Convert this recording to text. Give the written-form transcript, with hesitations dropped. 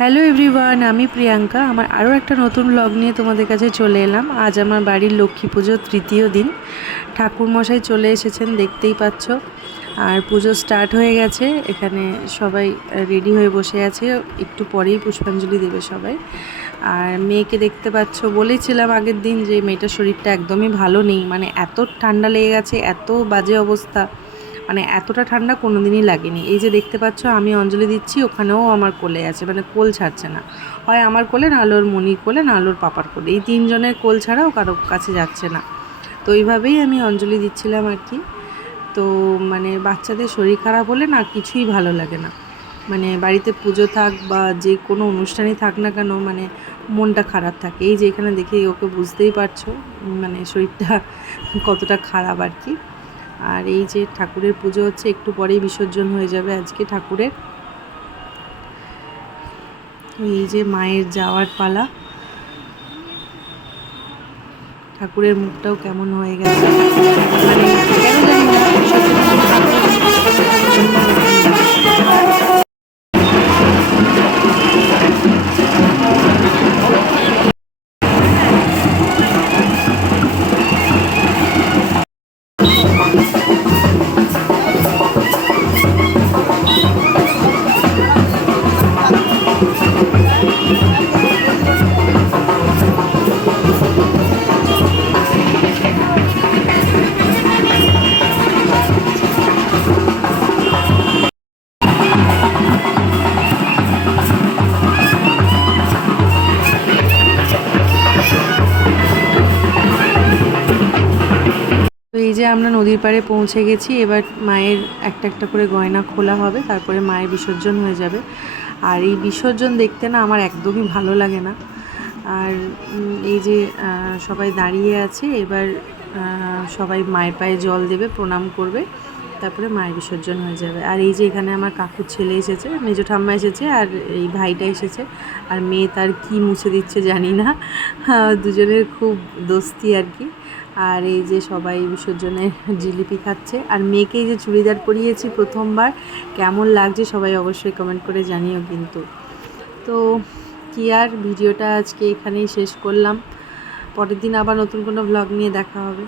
Hello everyone, আমি প্রিয়াঙ্কা। আমার আরও একটা নতুন ব্লগ নিয়ে তোমাদের কাছে চলে এলাম। আজ আমার বাড়ির লক্ষ্মী পুজোর তৃতীয় দিন। ঠাকুরমশাই চলে এসেছেন, দেখতেই পাচ্ছ। আর পুজো স্টার্ট হয়ে গেছে। এখানে সবাই রেডি হয়ে বসে আছে, একটু পরেই পুষ্পাঞ্জলি দেবে সবাই। আর মেয়েকে দেখতে পাচ্ছ, বলেছিলাম আগের দিন যে মেয়েটার শরীরটা একদমই ভালো নেই, মানে এত ঠান্ডা লেগে গেছে, এত বাজে অবস্থা, মানে এতটা ঠান্ডা কোনো দিনই লাগেনি। এই যে দেখতে পাচ্ছ আমি অঞ্জলি দিচ্ছি, ওখানেও আমার কোলে আছে, মানে কোল ছাড়ছে না। হয় আমার কোলে, না আলোর মনির কোলে, না আলোর পাপার কোলে, এই তিনজনের কোল ছাড়াও কারো কাছে যাচ্ছে না। তো এইভাবেই আমি অঞ্জলি দিচ্ছিলাম আর কি। তো মানে বাচ্চাদের শরীর খারাপ হলে না কিছুই ভালো লাগে না, মানে বাড়িতে পুজো থাক বা যে কোনো অনুষ্ঠানই থাক না কেন, মানে মনটা খারাপ থাকে। এই যে এখানে দেখে ওকে বুঝতেই পারছো মানে শরীরটা কতটা খারাপ আর কি। আর এই যে ঠাকুরের পুজো হচ্ছে, একটু পরেই বিসর্জন হয়ে যাবে আজকে ঠাকুরের। এই যে মায়ের যাওয়ার পালা, ঠাকুরের মুখটাও কেমন হয়ে গেছে, মানে কেন জানি না তো এই যে আমরা নদীর পাড়ে পৌঁছে গেছি। এবার মায়ের একটা একটা করে গয়না খোলা হবে, তারপরে মায়ের বিসর্জন হয়ে যাবে। আর এই বিসর্জন দেখতে না আমার একদমই ভালো লাগে না। আর এই যে সবাই দাঁড়িয়ে আছে, এবার সবাই মায়ের পায়ে জল দেবে, প্রণাম করবে, তারপরে মায়ের বিসর্জন হয়ে যাবে। আর এই যে এখানে আমার কাকুর ছেলে এসেছে, মেজো ঠাম্মা এসেছে, আর এই ভাইটা এসেছে। আর মেয়ে তার কি মুছে দিচ্ছে জানি না, দুজনের খুব দোস্তি আর কি। আর এই যে সবাই বিসর্জনে জিলিপি খাচ্ছে। আর মেয়েকে এই যে চুড়িদার পরিয়েছি প্রথমবার, কেমন লাগছে সবাই অবশ্যই কমেন্ট করে জানিও কিন্তু। তো কি আর, ভিডিওটা আজকে এখানেই শেষ করলাম। পরের দিন আবার নতুন কোনো ব্লগ নিয়ে দেখা হবে।